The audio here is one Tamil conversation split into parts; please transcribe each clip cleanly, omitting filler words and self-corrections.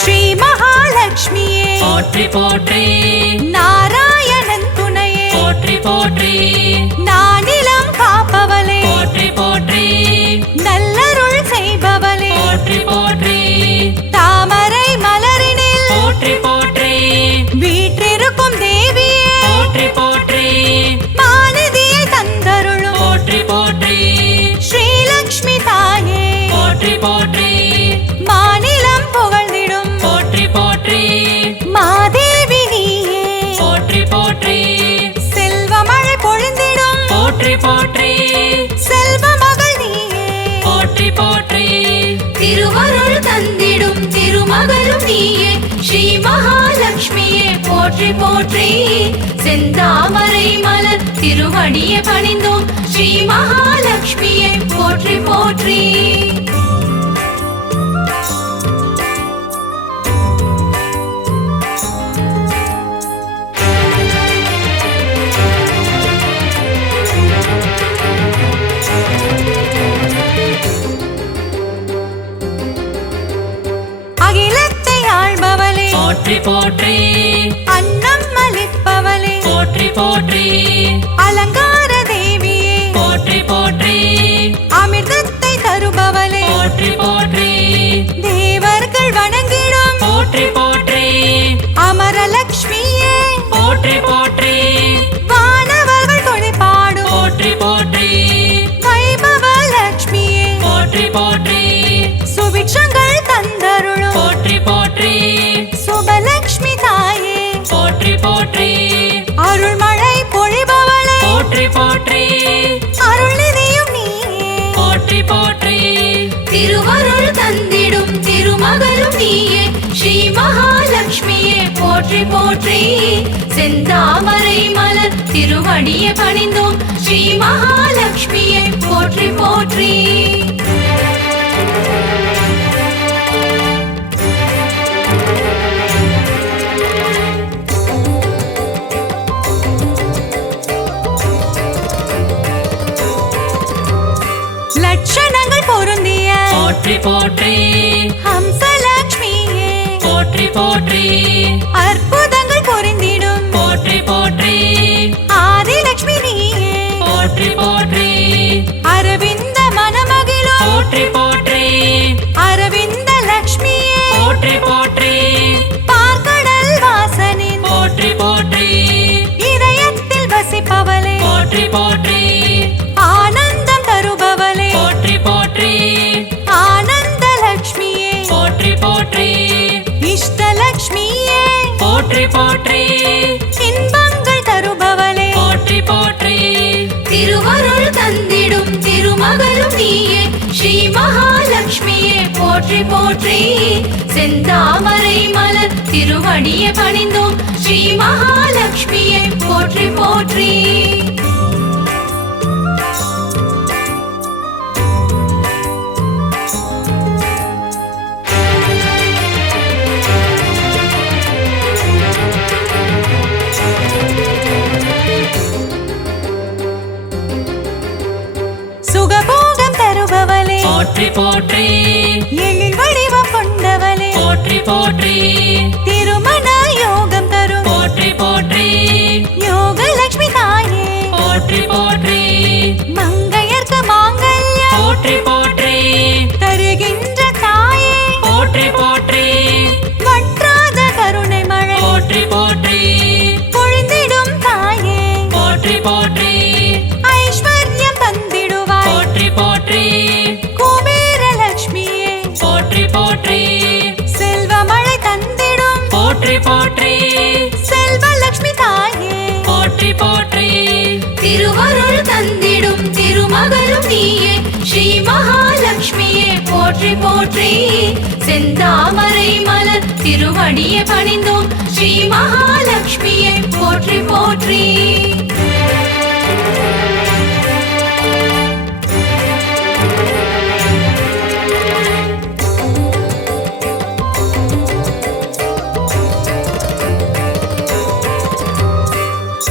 ஸ்ரீ மகாலட்சுமியே போற்றி போற்றி நாராயணன் துணையே போற்றி போற்றி நானிலம் காப்பவளே போற்றி போற்றி நல்லருள் செய்பவளே போற்றி போற்றி தாமரை மலரினில் போற்றி போற்றி வீற்றிருக்கும் தேவியே போற்றி போற்றி மாநிதியை தந்தருளும் போற்றி போற்றி ஸ்ரீலக்ஷ்மி தாயே போற்றி போற்றி மாநிலம் புகழ்ந்திடும் போற்றி போற்றி மாதேவி நீயே போற்றி போற்றி செல்வமழை பொழிந்திடும் போற்றி போற்றி செல்வ மகள் நீயே போற்றி போற்றி திருவருள் தந்திடும் திருமகளும் நீயே ஸ்ரீ மகாலட்சுமியே போற்றி போற்றி செந்தாமரை மலர் திருவடியை பணிந்தோம் ஸ்ரீ மகாலட்சுமியே போற்றி போற்றி அகிலத்தை ஆள்பவளே போற்றி போற்றி அன்னம் அளிப்பவளே போற்றி போற்றி அலங்கார தேவியே போற்றி போற்றி அமிர்தத்தை தருபவளே போற்றி போற்றி தேவர்கள் வணங்கிடும் போற்றி போற்றி அமரலட்சுமியே போற்றி போற்றி வானவர்கள் துணை பாடும் போற்றி போற்றி வைபவ லட்சுமியே போற்றி போற்றி சுபிக்ஷங்கள் தந்தருளும் போற்றி போற்றி சுபலட்சுமி தாயே போற்றி போற்றி அருள்மழை பொழிபவளே போற்றி போற்றி அருள்நிதியும் நீயே போற்றி போற்றி திருவருள் தந்திடும் திருமகளும் நீயே ஸ்ரீ மகாலட்சுமியே போற்றி போற்றி செந்தாமரை மலர் திருவடியை பணிந்தோம் ஸ்ரீ மகாலட்சுமியே போற்றி போற்றி லட்சணங்கள் பொருந்திய போற்றி போற்றி ஹம்சலட்சுமியே போற்றி போற்றி அற்புதங்கள் பொருந்திடும் போற்றி போற்றி ஆதிலட்சுமி நீயே போற்றி போற்றி அரவிந்த மனமகிழும் போற்றி போற்றி அரவிந்த லட்சுமியே போற்றி போற்றி பார்க்கடல் வாசனின் போற்றி போற்றி இதயத்தில் வசிப்பவளே போற்றி போற்றி ஆனந்தம் தருபவளே போற்றி போற்றி ஆனந்த லட்சுமியே போற்றி போற்றி இஷ்டலட்சுமியே போற்றி போற்றி இன்பங்கள் தருபவளே போற்றி போற்றி திருவருள் தந்திடும் திருமகளும் நீயே ஸ்ரீ மகாலட்சுமியே போற்றி போற்றி செந்தாமரை மலர் திருவடியை பணிந்தோம் ஸ்ரீ மகாலட்சுமியே போற்றி போற்றி சுகபோகம் தருபவளே போற்றி போற்றி எழில் வடிவம் கொண்டவளே போற்றி போற்றி திருமண யோகம் தரும் போற்றி போற்றி யோகலட்சுமி தாயே போற்றி போற்றி மங்கையர்க்கு மாங்கல்யம் போற்றி போற்றி தருகின்ற தாயே போற்றி போற்றி வற்றாத கருணை மழை போற்றி போற்றி பொழிந்திடும் தாயே போற்றி போற்றி ஐஸ்வர்யம் தந்திடுவாய் போற்றி போற்றி குபேர லட்சுமியே போற்றி போற்றி செல்வமழை தந்திடும் போற்றி போற்றி செல்வலட்சுமி தாயே போற்றி போற்றி திருவருள் தந்திடும் திருமகளும் நீயே ஸ்ரீ மகாலட்சுமியே போற்றி போற்றி செந்தாமரை மலர் திருவடியை பணிந்தோம் ஸ்ரீ மகாலட்சுமியே போற்றி போற்றி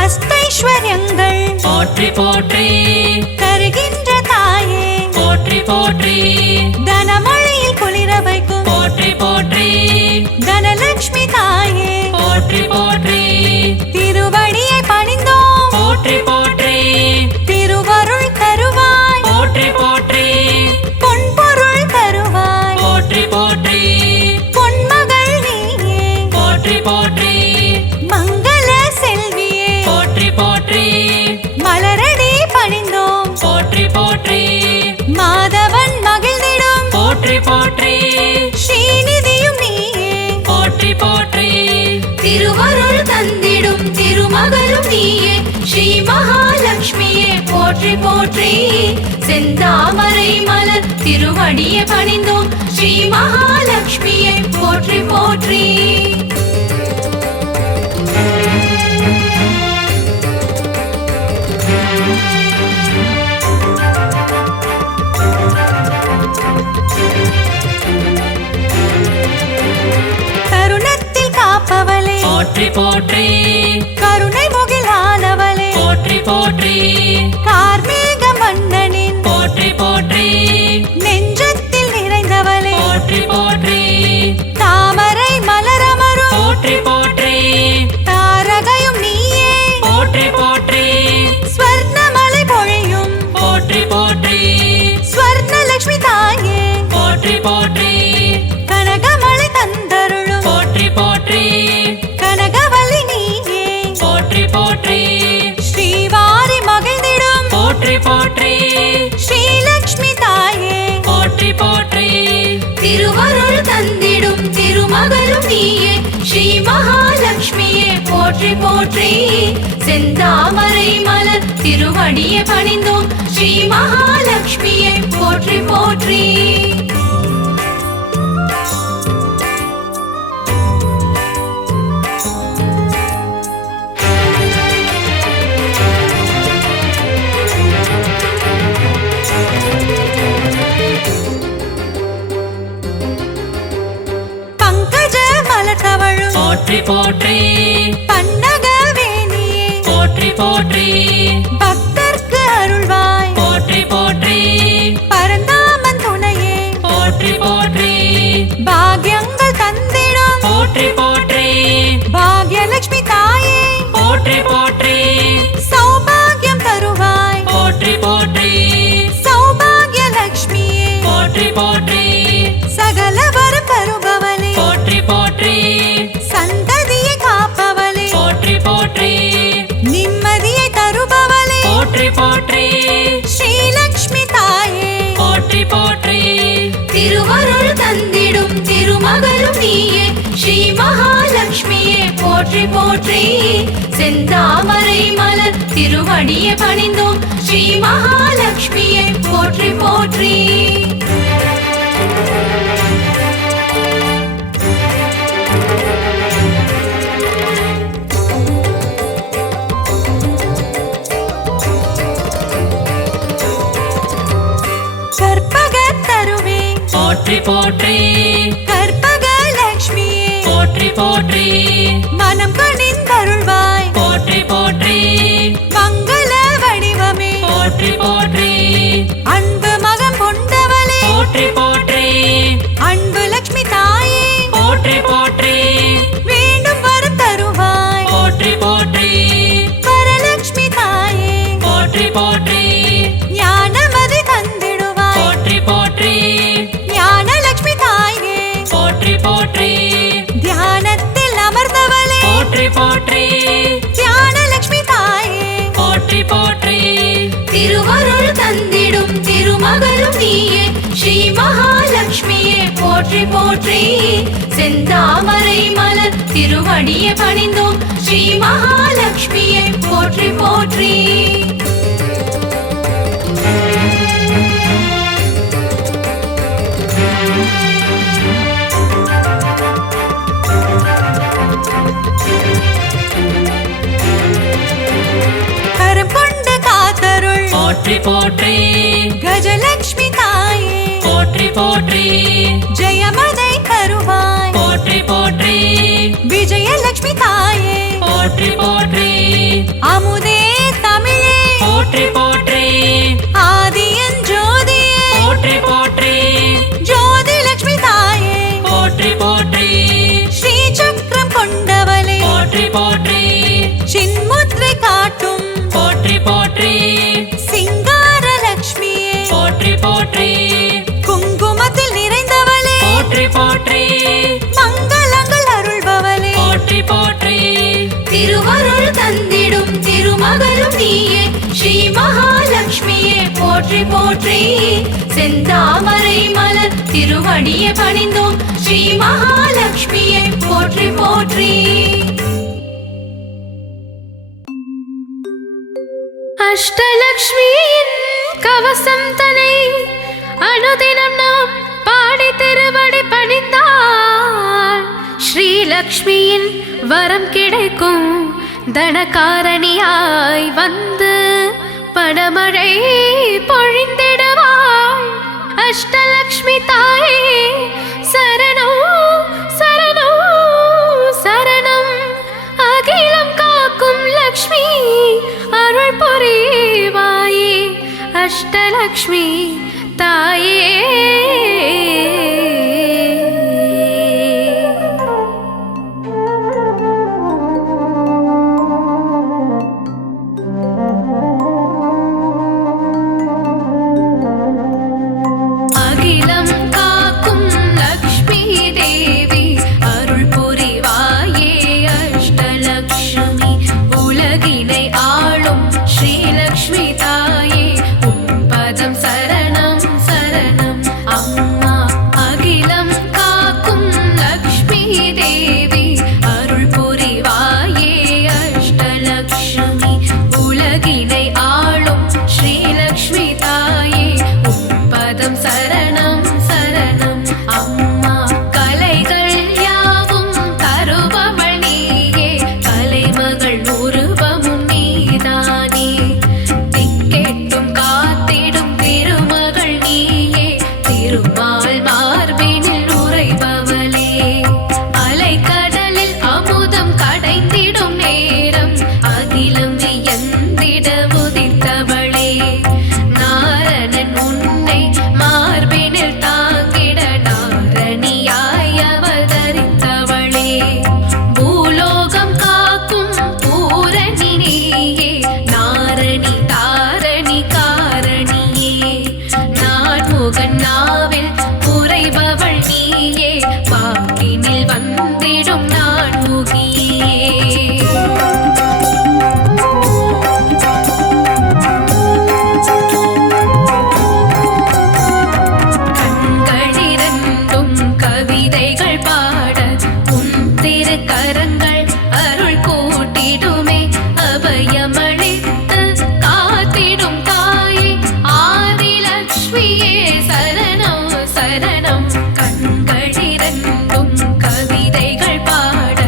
அஷ்டைஸ்வர்யங்கள் போற்றி போற்றி தருகின்ற தாயே போற்றி போற்றி தனமழையில் குளிர வைக்கும் போற்றி போற்றி தனலட்சுமி தாயே போற்றி போற்றி திருவடியை பணிந்தோம் போற்றி போற்றி திருவருள் தருவாய் போற்றி போற்றி பொன்பொருள் தருவாய் போற்றி போற்றி பொன்மகள் நீயே போற்றி போற்றி மங்கள செல்வியே போற்றி போற்றி மலரடி பணிந்தோம் போற்றி போற்றி மாதவன் மகிழ்ந்திடும் போற்றி போற்றி ஸ்ரீநிதியும் நீயே போற்றி போற்றி திருவருள் தந்திடும் திருமகளும் நீயே ஸ்ரீ மகாலட்சுமியே போற்றி போற்றி செந்தாமரை மலர் திருவடியை பணிந்தோம் ஸ்ரீ மகாலட்சுமியே போற்றி போற்றி கருணத்தில் காப்பவளே போற்றி போற்றி கருணை முகிலானவளே போற்றி போற்றி கார்மேக மன்னனின் போற்றி போற்றி நெஞ்சத்தில் நிறைந்தவளே போற்றி போற்றி தாமரை மலரமரும் போற்றி போற்றி தாரகையும் நீயே போற்றி போற்றி ஸ்வர்ணமலை பொழியும் போற்றி போற்றி ஸ்வர்ணலட்சுமி தாயே போற்றி போற்றி கனகமலை தந்தருளும் போற்றி போற்றி கனகவல்லி நீயே போற்றி போற்றி ஸ்ரீவாரி மகிழ்ந்திடும் போற்றி போற்றி ஸ்ரீலக்ஷ்மி தாயே போற்றி போற்றி திருவருள் தந்திடும் திருமகளும் நீயே ஸ்ரீ மகாலட்சுமியே போற்றி போற்றி செந்தாமரை மலர் திருவடியை பணிந்தோம் ஸ்ரீ மகாலட்சுமியே போற்றி போற்றி பங்கஜ மலர் தவழும் போற்றி போற்றி பன்னகவேணியே போற்றி போற்றி பக்தர்க்கு அருள்வாய் போற்றி போற்றி பரந்தாமன் துணையே போற்றி போற்றி பாக்யங்கள் தந்திடும் போற்றி போற்றி பாக்யலட்சுமி தாயே போற்றி போற்றி சௌபாகியம் தருவாய் போற்றி போற்றி சௌபாகியலட்சுமியே போற்றி போற்றி சகல வரம் தருபவளே போற்றி போற்றி சந்ததியை காப்பவளே போற்றி போற்றி நிம்மதியை தருபவளே போற்றி போற்றி ஸ்ரீலக்ஷ்மி தாயே போற்றி போற்றி திருவருள் தந்திடும் திருமகளும் நீயே ஸ்ரீ மகாலட்சுமியே போற்றி போற்றி செந்தாமரை மலர் திருவடியை பணிந்தோம் ஸ்ரீ மகாலட்சுமியே போற்றி போற்றி கற்பகத் தருவே போற்றி போற்றி கற்பகலட்சுமியே போற்றி போற்றி மனம் கனிந்தருள்வாய் போற்றி போற்றி மங்கள வடிவமே போற்றி போற்றி அன்பு மகம் கொண்டவளே போற்றி போற்றி அன்பு லட்சுமி தாயே போற்றி போற்றி வேண்டும் வரம் தருவாய் போற்றி போற்றி வரலட்சுமி தாயே போற்றி போற்றி ஞானமதி தந்திடுவாய் போற்றி போற்றி ஞானலட்சுமி தாயே போற்றி போற்றி தியானத்தில் அமர்ந்தவளே போற்றி போற்றி தியானலட்சுமி தாயே போற்றி போற்றி திருவருள் தந்திடும் திருமகளும் நீயே ஸ்ரீ மகாலட்சுமியே போற்றி போற்றி செந்தாமரை மலர் திருவடியை பணிந்தோம் ஸ்ரீ மகாலட்சுமியே போற்றி போற்றி கரம் கொண்டு காத்தருள் போற்றி போற்றி கஜலட்சுமி தாயே போற்றி போற்றி ஜெயமதை தருவாய் போற்றி போற்றி விஜயலட்சுமி தாயே போற்றி போற்றி அமுதே தமிழே போற்றி போற்றி ஆதியன் ஜோதியே போற்றி போற்றி ஜோதி லட்சுமி தாயே போற்றி கொண்டவளே போற்றி போற்றி சின்முத்ரை காட்டும் போற்றி போற்றி சிங்கார லக்ஷ்மியே போற்றி போற்றி குங்குமத்தில் நிறைந்தவளே போற்றி போற்றி மங்களங்கள் அருள்பவளே போற்றி போற்றி திருவருள் தந்திடும் திருமகளும் நீயே ஸ்ரீ மகாலட்சுமியே போற்றி போற்றி செந்தாமரை மலர் திருவடியை பணிந்தோம் ஸ்ரீ மகாலட்சுமியே போற்றி போற்றி அஷ்டலக்ஷ்மியின் கவசம் தனை அனுதினம் நாம் பாடி திருவடி பணிந்தால் ஸ்ரீலக்ஷ்மியின் வரம் கிடைக்கும் தனகாரணியாய் வந்து பணமழை பொழிந்திடுவாள் அஷ்டலக்ஷ்மி தாயே சரணம் சரணம் சரணம் அகிலம் காக்கும் லக்ஷ்மி அருள் புரிவாயே அஷ்டலக்ஷ்மி தாயே அகிலம் காக்கும் லக்ஷ்மி தேவி அருள் புரிவாயே அஷ்டலக்ஷ்மி உலகினை ஆளும் ஸ்ரீலக்ஷ்மி தாயே உன் பதம் சரணம் சரணம் அம்மா அகிலம் காக்கும் லக்ஷ்மி தேவி அருள் புரிவாயே அஷ்டலக்ஷ்மி உலகினை ஆளும் ஸ்ரீலக்ஷ்மி தாயே உன் பதம் சரணம் சரணம் அம்மா கலைகள் யாவும் தருபவள் நீயே கலைமகள் உருவமும் நீதானே திக்கெட்டும் காத்திடும் திருமகள் நீயே திருமால் மார்பினில் உறைபவளே அலைக்கடலில் அமுதம் கடைந்திடும் நேரம் அகிலம் வியந்திட உதித்தவளே நாரணன் உன்னை மார்பினில் தாங்கிட நாரணியாய் அவதரித்தவளே பூலோகம் காக்கும் பூரணி நீயே நாரணி தாரணி காரணியே நான்முகன் நாவில் உறைபவள் நீயே வாக்கினில் வந்திடும் நான்முகியே கண்களிரண்டும் கவிதைகள் பாட உன் திருக்கரங்கள் அருள் கூட்டிடுமே அபயமளித்து காத்திடும் தாயே ஆதிலக்ஷ்மியே சரணம் சரணம் கண்களிரண்டும் கவிதைகள் பாட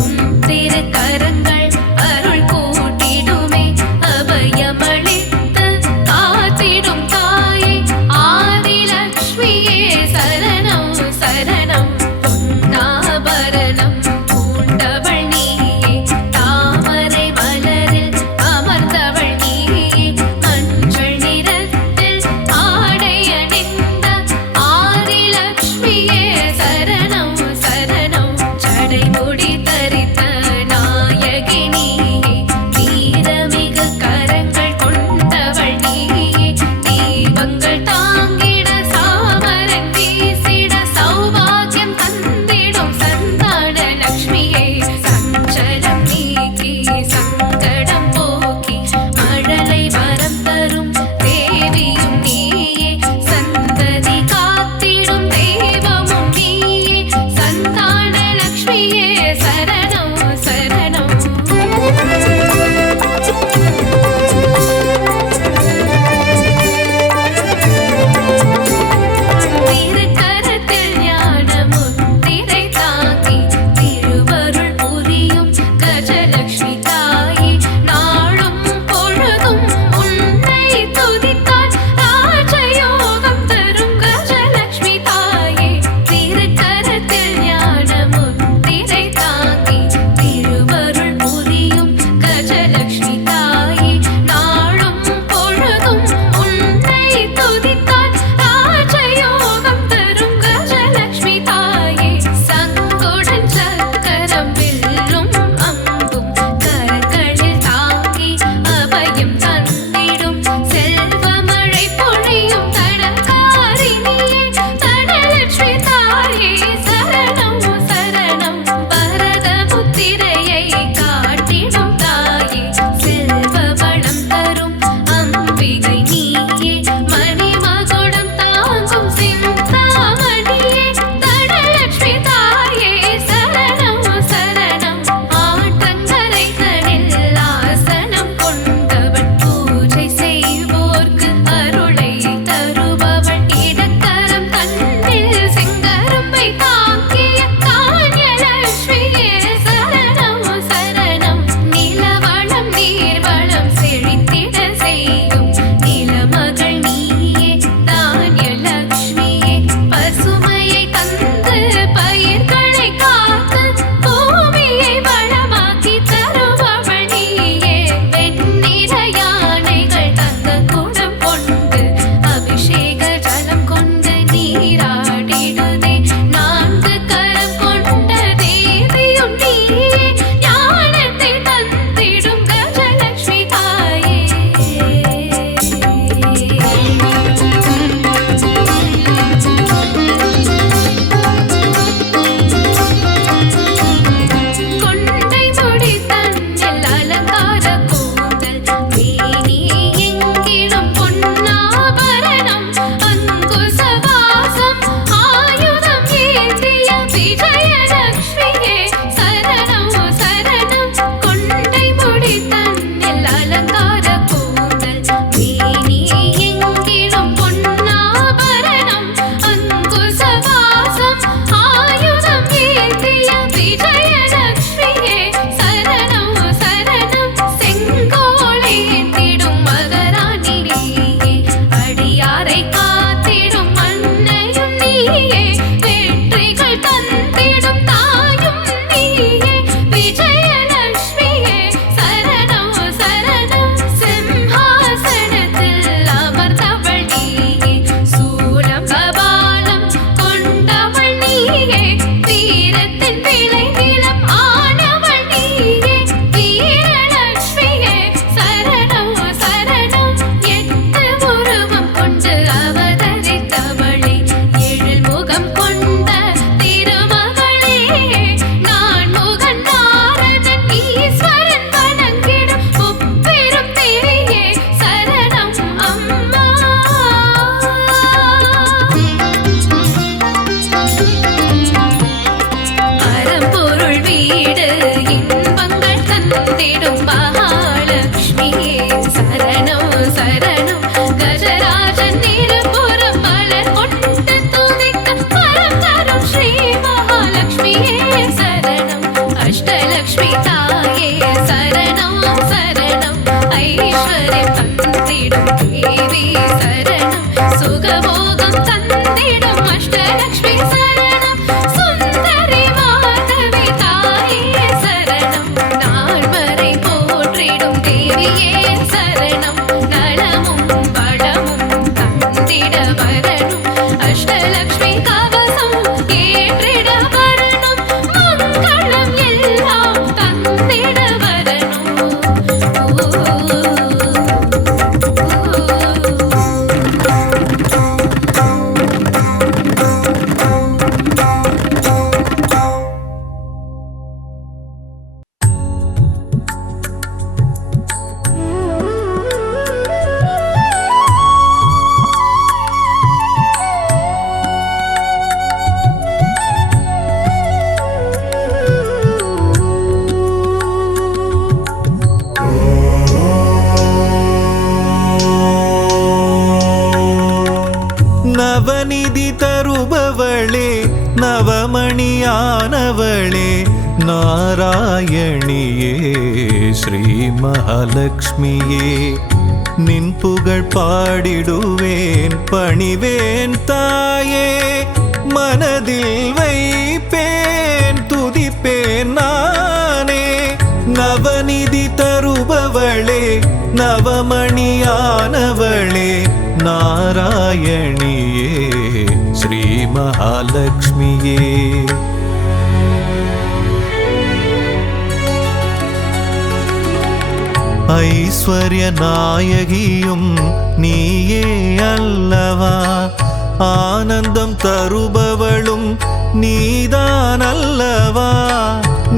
உன் திருக்கரங்கள் அருள் கூட்டிடுமே அபயமளித்து காத்திடும் தாயே ஆதிலக்ஷ்மியே சரணம் சரணம் பொன்னாபரணம் பூண்டவள் நீயே தாமரை மலரில் அமர்ந்தவள் நீயே மஞ்சள் நிறத்தில் ஆடை அணிந்த ஆதிலக்ஷ்மியே சரணம் சரணம் ஜடைமுடி தரித்த நாயகி நீயே வீரமிகு கரங்கள் கொண்டவள் நீயே தீபங்கள் தாங்கிட சாமரன் வீசிட சௌபாகியம் தந்திடும் சந்தான லக்ஷ்மியே சஞ்சலம் நீக்கி சங்கடம் போக்கி மழலை வரம் தரும் தேவியும் நீயே சந்ததி காத்திடும் தெய்வமும் நீயே சந்தான லக்ஷ்மியே சரணம் சரணம் திருக்கரத்தில் ஞான முத்திரை தாங்கி திருவருள் புரியும் கஜலக்ஷ்மி தாயே நாளும் பொழுதும் உன்னை துதித்தால் ராஜயோகம் தரும் கஜலக்ஷ்மி தாயே திருக்கரத்தில் ஞான முத்திரை தாங்கி அஷ்டலக்ஷ்மி தாயே சரணம் சரணம் ஐஸ்வர்யம் தந்திடும் தேவி சரணம் சுகபோகம் தந்திடும் அஷ்டலக்ஷ்மி சரணம் சுந்தரி மாதவி தாயே சரணம் நால்வரை போற்றிடும் தேவியே சரணம் நலமும் வளமும் தந்திட வரணும் அஷ்டலக்ஷ்மி கவசம் ஏற்றிட வரணும் மங்களம் எல்லாம் தந்திட வரணும் நவநிதி தருபவளே நவமணியானவளே நாராயணியே ஸ்ரீ மகாலட்சுமியே நின் புகழ் பாடிடுவேன் பணிவேன் தாயே மனதில் வைப்பேன் துதிப்பேன் நானே நவநிதி தருபவளே நவமணியானவளே நாராயணியே ஸ்ரீ மகாலட்சுமியே ஐஸ்வர்ய நாயகியும் நீயே அல்லவா ஆனந்தம் தருபவளும் நீதான் அல்லவா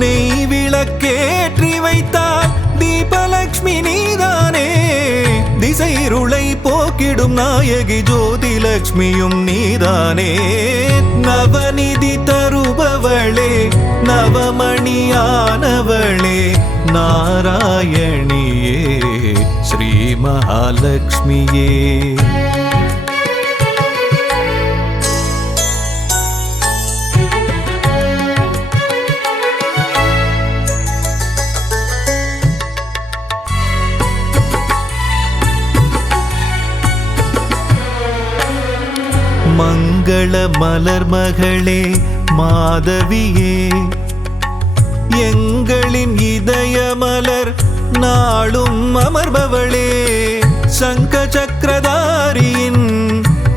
நெய் விளக்கேற்றி வைத்தால் தீபலக்ஷ்மி நீதானே திசைருளை போக்கிடும் நாயகி ஜோதிலக்ஷ்மியும் நீதானே நவநிதி தருபவளே நவமணியானவளே நாராயணியே ஸ்ரீ மகாலட்சுமியே மங்கள மலர் மகளே மாதவியே எங்களின் இதய மலர் நாளும் அமர்பவளே சங்க சக்கரதாரியின்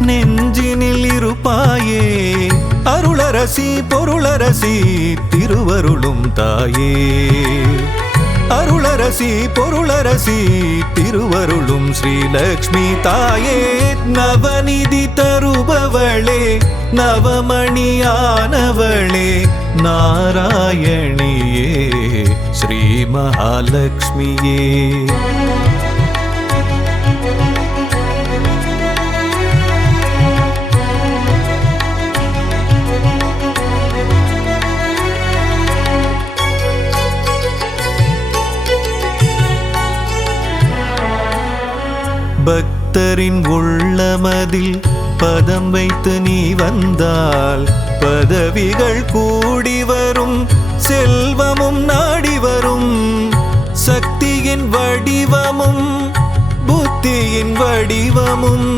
நெஞ்சினில் இருப்பாயே அருளரசி பொருளரசி திருவருளும் தாயே அருளரசி பொருளரசி திருவருளும் ஸ்ரீலக்ஷ்மி தாயே நவநிதி தருபவளே நவமணியானவளே நாராயணியே ஸ்ரீ மகாலட்சுமியே பக்தரின் உள்ளமதில் பதம் வைத்து நீ வந்தால் பதவிகள் கூடி வரும் செல்வமும் நாடி வரும் சக்தியின் வடிவமும் புத்தியின் வடிவமும்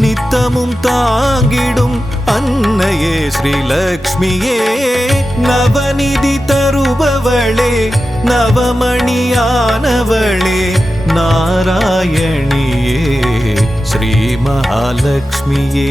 நித்தமும் தாங்கிடும் அன்னையே ஸ்ரீலக்ஷ்மியே நவநிதி தருபவளே நவமணியானவளே நாராயணியே ஸ்ரீ மகாலட்சுமியே